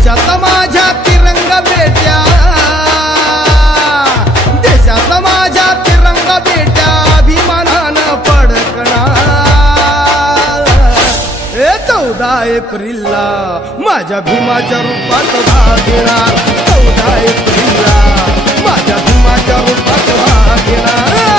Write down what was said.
देशाचा माझ्या तिरंगा बेट्या, देशाचा माझ्या तिरंगा बेट्या अभिमानानं फडकणार. 14 एप्रिलला माझ्या भीमाच्या रूपात भाग घेणार. 14 एप्रिलला माझ्या भीमाच्या रूपात भाग घेणार.